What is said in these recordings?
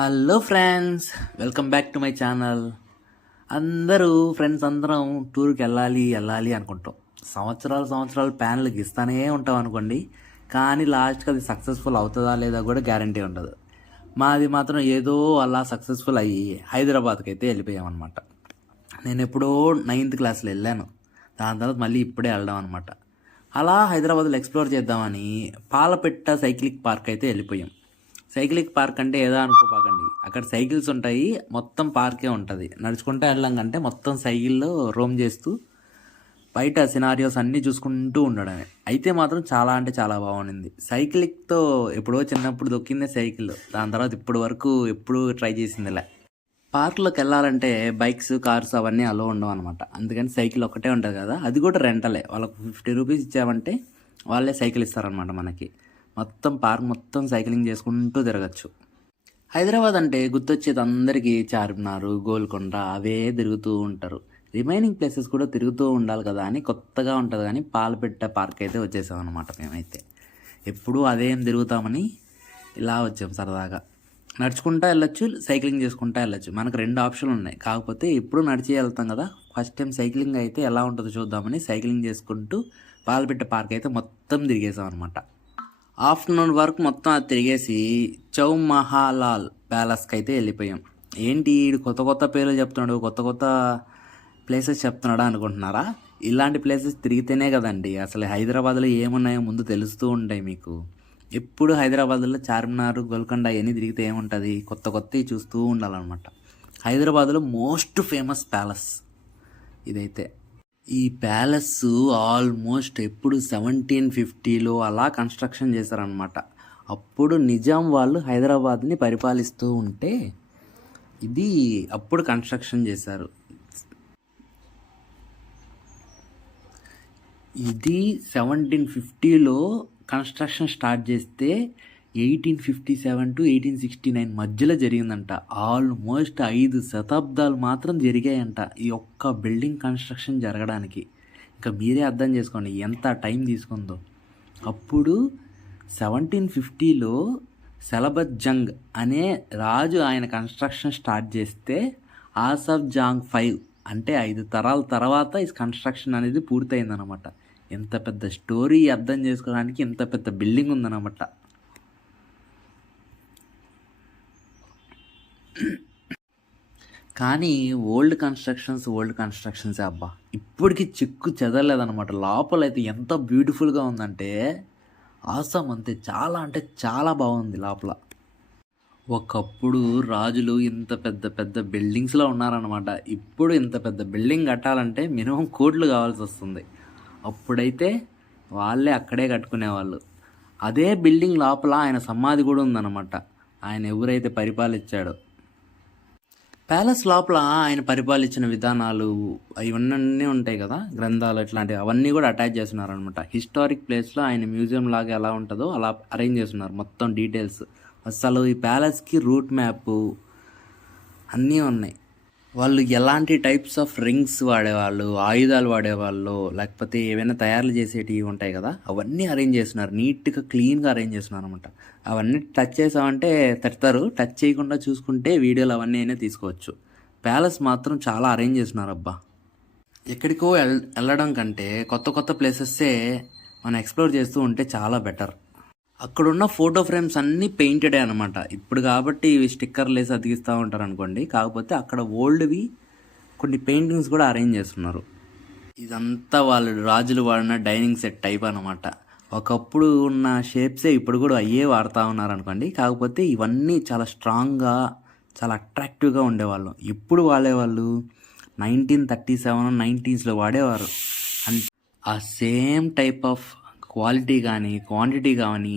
Hello friends, welcome back to my channel. అందరూ friends అందరం టూర్కి వెళ్ళాలి వెళ్ళాలి అనుకుంటాం. సంవత్సరాలు ప్లాన్లు గీస్తానే ఉంటాం అనుకోండి. కానీ లాస్ట్కి అది సక్సెస్ఫుల్ అవుతుందా లేదా కూడా గ్యారంటీ ఉండదు. మాది మాత్రం ఏదో అలా సక్సెస్ఫుల్ అయ్యి హైదరాబాద్కి అయితే వెళ్ళిపోయామన్నమాట. నేను ఎప్పుడో 9th క్లాస్లో వెళ్ళాను. దాని తర్వాత మళ్ళీ ఇప్పుడే వెళ్ళడం అనమాట. అలా హైదరాబాద్లో ఎక్స్ప్లోర్ చేద్దామని పాలపెట్ట సైక్లింగ్ పార్క్ అయితే వెళ్ళిపోయాం. సైక్లింగ్ పార్క్ అంటే ఏదో అనుకోపాకండి, అక్కడ సైకిల్స్ ఉంటాయి, మొత్తం పార్కే ఉంటుంది. నడుచుకుంటూ వెళ్ళంకంటే మొత్తం సైకిల్లో రోమ్ చేస్తూ బయట సినారియోస్ అన్నీ చూసుకుంటూ ఉండడమే. అయితే మాత్రం చాలా అంటే చాలా బాగుండింది. సైక్లింగ్తో ఎప్పుడో చిన్నప్పుడు దొక్కిందే సైకిల్. దాని తర్వాత ఇప్పటి వరకు ఎప్పుడు ట్రై చేసిందిలే. పార్క్లోకి వెళ్ళాలంటే బైక్స్, కార్స్ అవన్నీ అలో ఉండవు అనమాట. అందుకని సైకిల్ ఒక్కటే ఉంటుంది కదా, అది కూడా రెంటలే. వాళ్ళకు 50 రూపీస్ ఇచ్చామంటే వాళ్ళే సైకిల్ ఇస్తారనమాట మనకి. మొత్తం పార్క్ మొత్తం సైక్లింగ్ చేసుకుంటూ తిరగచ్చు. హైదరాబాద్ అంటే గుర్తొచ్చేది అందరికీ చార్మినార్, గోల్కొండ అవే తిరుగుతూ ఉంటారు. రిమైనింగ్ ప్లేసెస్ కూడా తిరుగుతూ ఉండాలి కదా అని కొత్తగా ఉంటుంది. కానీ పాలపెట్ట పార్క్ అయితే వచ్చేసాం అనమాట. మేమైతే ఎప్పుడూ అదేం తిరుగుతామని ఇలా వచ్చాం సరదాగా. నడుచుకుంటా వెళ్ళొచ్చు, సైక్లింగ్ చేసుకుంటా వెళ్ళొచ్చు. మనకు 2 ఆప్షన్లు ఉన్నాయి. కాకపోతే ఇప్పుడు నడిచి వెళ్తాం కదా, ఫస్ట్ టైం సైక్లింగ్ అయితే ఎలా ఉంటుందో చూద్దామని సైక్లింగ్ చేసుకుంటూ పాలపెట్ట పార్క్ అయితే మొత్తం తిరిగేసాం అనమాట. ఆఫ్టర్నూన్ వరకు మొత్తం అది తిరిగేసి చౌమహాలాల్ ప్యాలెస్కి అయితే వెళ్ళిపోయాం. ఏంటి ఈడు కొత్త కొత్త పేర్లు చెప్తున్నాడు, కొత్త కొత్త ప్లేసెస్ చెప్తున్నాడా అనుకుంటున్నారా? ఇలాంటి ప్లేసెస్ తిరిగితేనే కదండి అసలు హైదరాబాద్లో ఏమున్నాయో ముందు తెలుస్తూ ఉంటాయి మీకు. ఎప్పుడు హైదరాబాద్లో చార్మినార్, గోల్కొండ అవన్నీ తిరిగితే ఏముంటుంది, కొత్త కొత్తవి చూస్తూ ఉండాలన్నమాట. హైదరాబాద్లో మోస్ట్ ఫేమస్ ప్యాలెస్ ఇదైతే. ఈ ప్యాలెస్ ఆల్మోస్ట్ ఎప్పుడు 1750లో అలా కన్స్ట్రక్షన్ చేశారనమాట. అప్పుడు నిజాం వాళ్ళు హైదరాబాద్ని పరిపాలిస్తూ ఉంటే ఇది అప్పుడు కన్స్ట్రక్షన్ చేశారు. ఇది 1750లో కన్స్ట్రక్షన్ స్టార్ట్ చేస్తే 1857 to 1869 మధ్యలో జరిగిందంట. ఆల్మోస్ట్ 5 శతాబ్దాలు మాత్రం జరిగాయంట ఈ ఒక్క బిల్డింగ్ కన్స్ట్రక్షన్ జరగడానికి. ఇంకా మీరే అర్థం చేసుకోండి ఎంత టైం తీసుకుందో. అప్పుడు 1750లో సెలబత్ జంగ్ అనే రాజు ఆయన కన్స్ట్రక్షన్ స్టార్ట్ చేస్తే ఆసఫ్ జాంగ్ 5 అంటే 5 తరాల తర్వాత ఈ కన్స్ట్రక్షన్ అనేది పూర్తయిందనమాట. ఎంత పెద్ద స్టోరీ అర్థం చేసుకోవడానికి ఇంత పెద్ద బిల్డింగ్ ఉందన్నమాట. కానీ ఓల్డ్ కన్స్ట్రక్షన్సే అబ్బా, ఇప్పటికీ చిక్కు చెదరలేదనమాట. లోపల అయితే ఎంత బ్యూటిఫుల్గా ఉందంటే ఆసమ్, అంతే. చాలా అంటే చాలా బాగుంది లోపల. ఒకప్పుడు రాజులు ఇంత పెద్ద పెద్ద బిల్డింగ్స్లో ఉన్నారనమాట. ఇప్పుడు ఇంత పెద్ద బిల్డింగ్ కట్టాలంటే మినిమం కోట్లు కావాల్సి వస్తుంది. అప్పుడైతే వాళ్ళే అక్కడే కట్టుకునేవాళ్ళు. అదే బిల్డింగ్ లోపల ఆయన సమాధి కూడా ఉందన్నమాట. ఆయన ఎవరైతే పరిపాలించాడో. ప్యాలెస్ లోపల ఆయన పరిపాలించిన విధానాలు ఇవన్నీ ఉంటాయి కదా, గ్రంథాలు ఇట్లాంటివి అవన్నీ కూడా అటాచ్ చేస్తున్నారనమాట. హిస్టారిక్ ప్లేస్లో ఆయన మ్యూజియం లాగా ఎలా ఉంటుందో అలా అరేంజ్ చేస్తున్నారు మొత్తం డీటెయిల్స్. అసలు ఈ ప్యాలెస్కి రూట్ మ్యాప్ అన్నీ ఉన్నాయి. వాళ్ళు ఎలాంటి టైప్స్ ఆఫ్ రింగ్స్ వాడేవాళ్ళు, ఆయుధాలు వాడేవాళ్ళు, లేకపోతే ఏవైనా తయారు చేసేటివి ఉంటాయి కదా, అవన్నీ అరేంజ్ చేస్తున్నారు. నీట్గా క్లీన్గా అరేంజ్ చేస్తున్నారు అనమాట. అవన్నీ టచ్ చేసామంటే తడతారు, టచ్ చేయకుండా చూసుకుంటే వీడియోలు అవన్నీ అయినా తీసుకోవచ్చు. ప్యాలెస్ మాత్రం చాలా అరేంజ్ చేస్తున్నారు అబ్బా. ఎక్కడికో వెళ్ళడం కంటే కొత్త కొత్త ప్లేసెస్సే మనం ఎక్స్ప్లోర్ చేస్తూ ఉంటే చాలా బెటర్. అక్కడున్న ఫోటో ఫ్రేమ్స్ అన్నీ పెయింటెడే అనమాట. ఇప్పుడు కాబట్టి ఇవి స్టిక్కర్లు వేసి అతికిస్తూ ఉంటారు అనుకోండి. కాకపోతే అక్కడ ఓల్డ్వి కొన్ని పెయింటింగ్స్ కూడా అరేంజ్ చేస్తున్నారు. ఇదంతా వాళ్ళు రాజులు వాడిన డైనింగ్ సెట్ టైప్ అనమాట. ఒకప్పుడు ఉన్న షేప్సే ఇప్పుడు కూడా అయ్యే వాడుతూ ఉన్నారు అనుకోండి. కాకపోతే ఇవన్నీ చాలా స్ట్రాంగ్గా, చాలా అట్రాక్టివ్గా ఉండేవాళ్ళు. ఇప్పుడు వాడేవాళ్ళు 1937, 1990sలో వాడేవారు. ఆ సేమ్ టైప్ ఆఫ్ క్వాలిటీ కానీ క్వాంటిటీ కానీ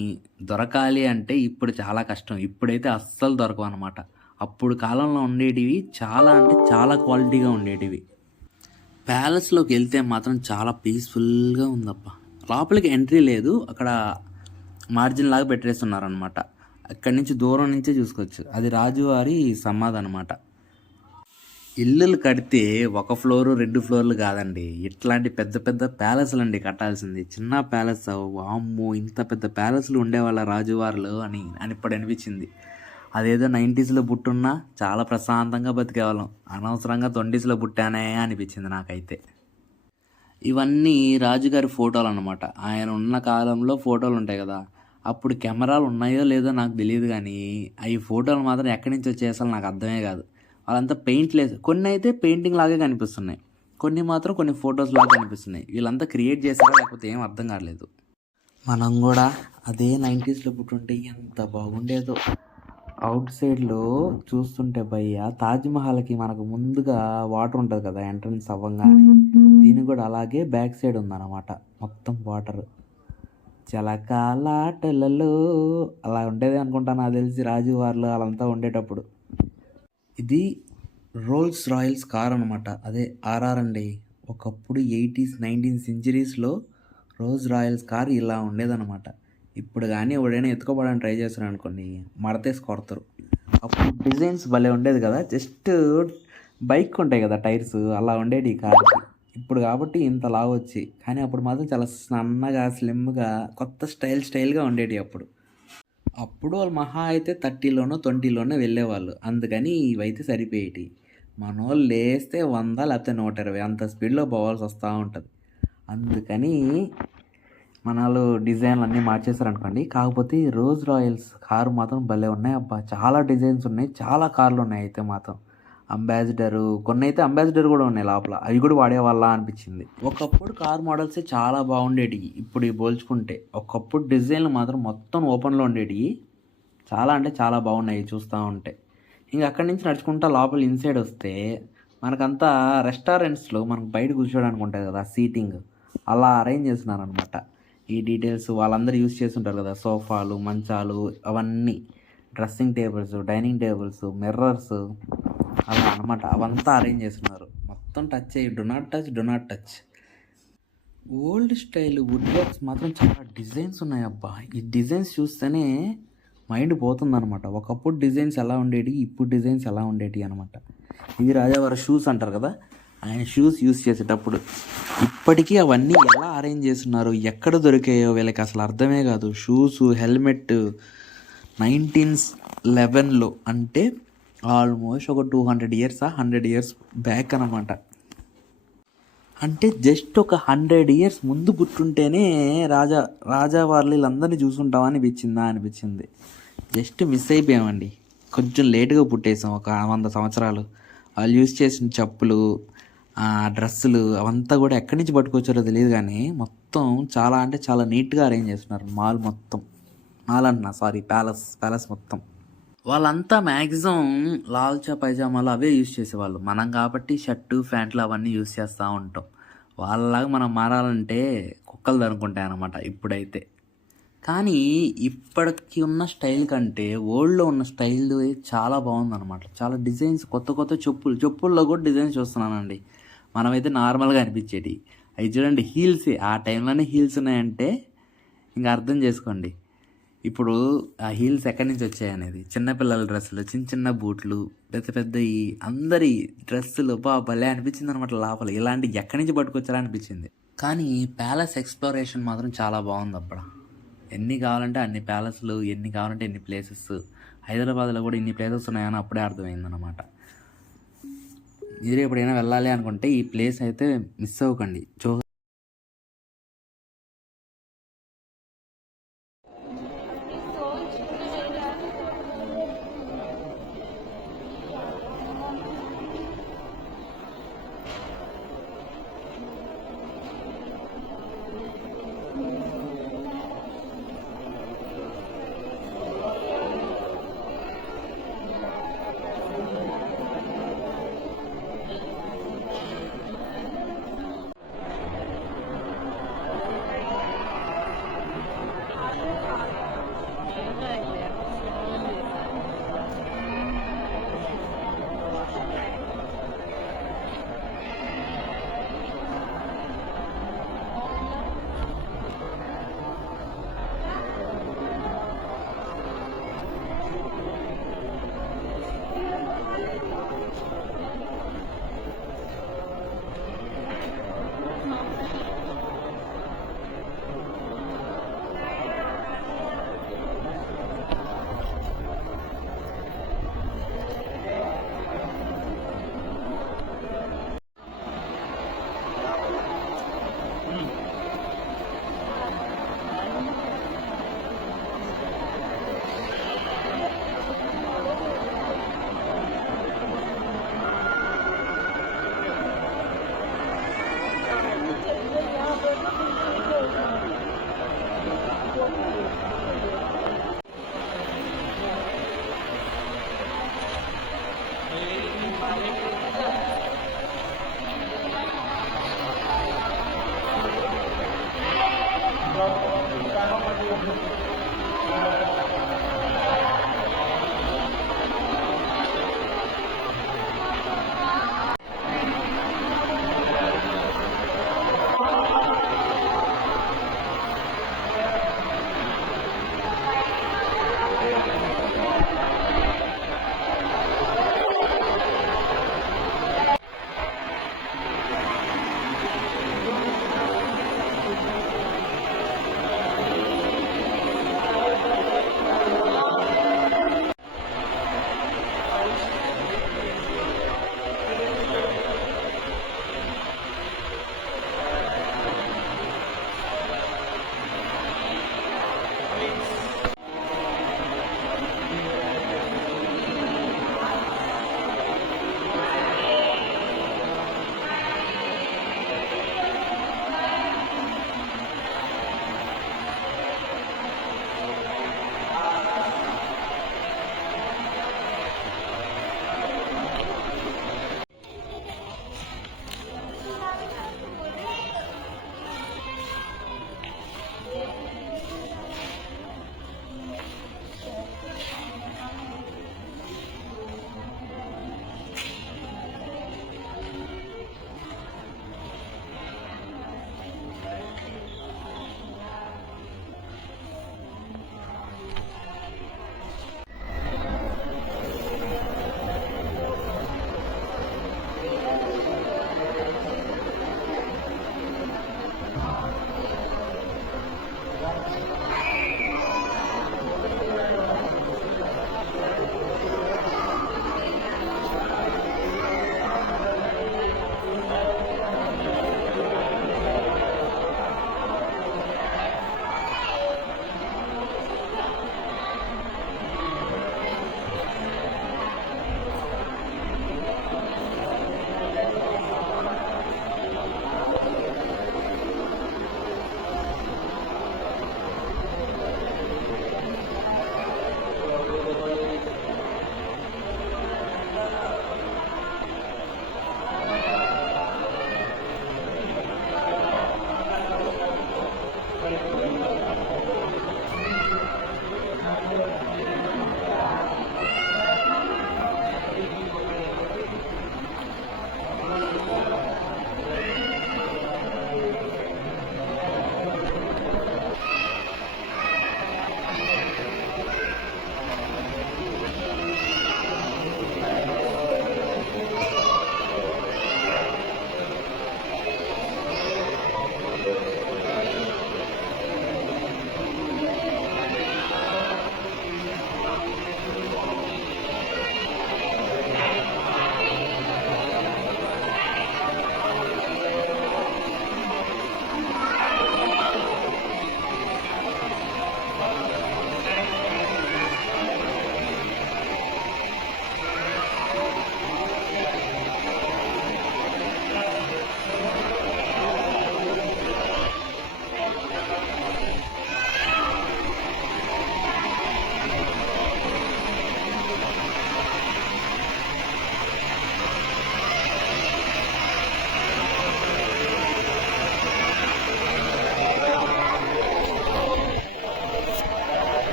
దొరకాలి అంటే ఇప్పుడు చాలా కష్టం. ఇప్పుడైతే అస్సలు దొరకవు అనమాట. అప్పుడు కాలంలో ఉండేటివి చాలా అంటే చాలా క్వాలిటీగా ఉండేటివి. ప్యాలెస్లోకి వెళ్తే మాత్రం చాలా పీస్ఫుల్గా ఉందప్ప. లోపలికి ఎంట్రీ లేదు, అక్కడ మార్జిన్ లాగా పెట్టేస్తున్నారనమాట. అక్కడి నుంచి దూరం నుంచే చూసుకోవచ్చు. అది రాజువారి సమాధి అనమాట. ఇల్లులు కడితే 1 ఫ్లోరు 2 ఫ్లోర్లు కాదండి, ఇట్లాంటి పెద్ద పెద్ద ప్యాలెస్లు అండి కట్టాల్సింది. చిన్న ప్యాలెస్ వామ్మో ఇంత పెద్ద ప్యాలెస్లు ఉండేవాళ్ళ రాజువారులు అని ఇప్పుడు అనిపించింది. అదేదో 90స్లో పుట్టున్నా చాలా ప్రశాంతంగా బతికేవాళ్ళం. అనవసరంగా 20స్లో పుట్టానే అనిపించింది నాకైతే. ఇవన్నీ రాజుగారి ఫోటోలన్నమాట. ఆయన ఉన్న కాలంలో ఫోటోలుంటాయి కదా! అప్పుడు కెమెరాలు ఉన్నాయో లేదో నాకు తెలీదు గానీ, ఈ ఫోటోలు మాత్రం ఎక్కడి నుంచి వచ్చాయో అసలు నాకు అర్థమే కాదు. వాళ్ళంతా పెయింట్‌లేసి కొన్నైతే పెయింటింగ్ లాగే కనిపిస్తున్నాయి. కొన్ని మాత్రం కొన్ని ఫోటోస్ లాగా కనిపిస్తున్నాయి. వీళ్ళంతా క్రియేట్ చేశారా లేకపోతే ఏం అర్థం కాలేదు. మనం కూడా అదే 90స్లో పుట్టుంటే ఎంత బాగుండేదో. అవుట్ సైడ్‌లో చూస్తుంటే భయ్యా తాజ్‌మహల్‌కి మనకు ముందుగా వాటర్ ఉంటది కదా! ఎంట్రన్స్ అవ్వంగానే. దీనికి కూడా అలాగే బ్యాక్ సైడ్ ఉందన్నమాట. మొత్తం వాటర్. జలకాలాటలలో అలా ఉండేది అనుకుంటా నాకు తెలిసి రాజు వార్లు వాళ్ళంతా ఉండేటప్పుడు. ఇది రోల్స్ రాయల్స్ కార్ అనమాట. అదే ఆర్ఆర్ అండి. ఒకప్పుడు 80s 19th సెంచరీస్లో roles Royals car ఇలా ఉండేదన్నమాట. ఇప్పుడు కానీ ఎవడైనా ఎత్తుకోపోవడానికి ట్రై చేస్తున్నాడు అనుకోండి మడతేసి కొడతారు. అప్పుడు డిజైన్స్ భలే ఉండేది కదా, జస్ట్ బైక్ ఉంటాయి కదా టైర్స్ అలా ఉండేది ఈ కార్కి. ఇప్పుడు కాబట్టి ఇంత లావు వచ్చి, కానీ అప్పుడు మాత్రం చాలా సన్నగా స్లిమ్గా కొత్త స్టైల్గా ఉండేవి అప్పుడు. అప్పుడు వాళ్ళు మహా అయితే 30లోనో 20లోనో వెళ్ళేవాళ్ళు, అందుకని ఇవైతే సరిపోయేటి. మన వాళ్ళు లేస్తే 100 లేకపోతే 120 అంత స్పీడ్లో పోవాల్సి వస్తూ ఉంటుంది. అందుకని మన వాళ్ళు డిజైన్లు అన్నీ మార్చేశారనుకోండి. కాకపోతే రోజ్ రాయల్స్ కారు మాత్రం భలే ఉన్నాయి అబ్బా. చాలా డిజైన్స్ ఉన్నాయి, చాలా కార్లు ఉన్నాయి అయితే మాత్రం. అంబాసిడరు కొన్ని అయితే అంబాసిడర్ కూడా ఉన్నాయి లోపల, అవి కూడా వాడేవాళ్ళ అనిపించింది. ఒకప్పుడు కార్ మోడల్స్ చాలా బాగుండేటివి ఇప్పుడు పోల్చుకుంటే. ఒకప్పుడు డిజైన్లు మాత్రం మొత్తం ఓపెన్లో ఉండేటివి, చాలా అంటే చాలా బాగున్నాయి చూస్తూ ఉంటే. ఇంక అక్కడి నుంచి నడుచుకుంటా లోపల ఇన్సైడ్ వస్తే మనకంతా రెస్టారెంట్స్లో మనకు బయట కూర్చోడానికి ఉంటుంది కదా సీటింగ్, అలా అరేంజ్ చేస్తున్నారు అనమాట. ఈ డీటెయిల్స్ వాళ్ళందరూ యూజ్ చేస్తుంటారు కదా, సోఫాలు మంచాలు అవన్నీ, dressing tables dining tables mirrors అలా అనమాట. అవంతా అరేంజ్ చేస్తున్నారు. మొత్తం టచ్ అయ్యి do not touch. Old style wood works మాత్రం చాలా డిజైన్స్ ఉన్నాయి అబ్బా. ఈ డిజైన్స్ చూస్తేనే మైండ్ పోతుందన్నమాట. ఒకప్పుడు డిజైన్స్ ఎలా ఉండేవి, ఇప్పుడు డిజైన్స్ ఎలా ఉండేవి అనమాట. ఇవి రాజావారి షూస్ అంటారు కదా, ఆయన షూస్ యూస్ చేసేటప్పుడు ఇప్పటికీ అవన్నీ ఎలా అరేంజ్ చేస్తున్నారు, ఎక్కడ దొరికాయో వీళ్ళకి అసలు అర్థమే కాదు. షూస్ హెల్మెట్ 1911లో అంటే ఆల్మోస్ట్ ఒక 200 years 100 years బ్యాక్ అనమాట. అంటే జస్ట్ ఒక 100 years ముందు పుట్టుంటేనే రాజా వాళ్ళు వీళ్ళందరినీ చూసుంటామని అనిపించింది. జస్ట్ మిస్ అయిపోయామండి, కొంచెం లేటుగా పుట్టేసాం. ఒక 100 సంవత్సరాలు వాళ్ళు యూజ్ చేసిన చెప్పులు డ్రెస్సులు అవంతా కూడా ఎక్కడి నుంచి పట్టుకొచ్చారో తెలియదు, కానీ మొత్తం చాలా అంటే చాలా నీట్గా అరేంజ్ చేస్తున్నారు. ప్యాలెస్ మొత్తం. వాళ్ళంతా మ్యాక్సిమం లాల్చా పైజామాలు అవే యూజ్ చేసేవాళ్ళు. మనం కాబట్టి షర్టు ప్యాంట్లు అవన్నీ యూజ్ చేస్తూ ఉంటాం. వాళ్ళలాగా మనం మారాలంటే కుక్కలు అనుకుంటాయి అన్నమాట ఇప్పుడైతే. కానీ ఇప్పటికి ఉన్న స్టైల్ కంటే ఓల్డ్లో ఉన్న స్టైల్ చాలా బాగుందన్నమాట. చాలా డిజైన్స్, కొత్త చెప్పుల్లో కూడా డిజైన్స్ చూస్తున్నానండి. మనమైతే నార్మల్గా అనిపించేటి అవి చూడండి, హీల్సే. ఆ టైంలోనే హీల్స్ ఉన్నాయంటే ఇంకా అర్థం చేసుకోండి ఇప్పుడు ఆ హీల్స్ ఎక్కడి నుంచి వచ్చాయి అనేది. చిన్నపిల్లల డ్రెస్సులు, చిన్న బూట్లు, పెద్ద అందరి డ్రెస్సులు భలే అనిపించింది అనమాట. లోపల ఇలాంటి ఎక్కడి నుంచి పట్టుకొచ్చారా అనిపించింది. కానీ ప్యాలెస్ ఎక్స్ప్లోరేషన్ మాత్రం చాలా బాగుంది అప్పుడు. ఎన్ని కావాలంటే అన్ని ప్యాలెస్లు, ఎన్ని కావాలంటే ఎన్ని ప్లేసెస్. హైదరాబాద్లో కూడా ఇన్ని ప్లేసెస్ ఉన్నాయని అప్పుడే అర్థమైందనమాట. మీరు ఎప్పుడైనా వెళ్ళాలి అనుకుంటే ఈ ప్లేస్ అయితే మిస్ అవ్వకండి.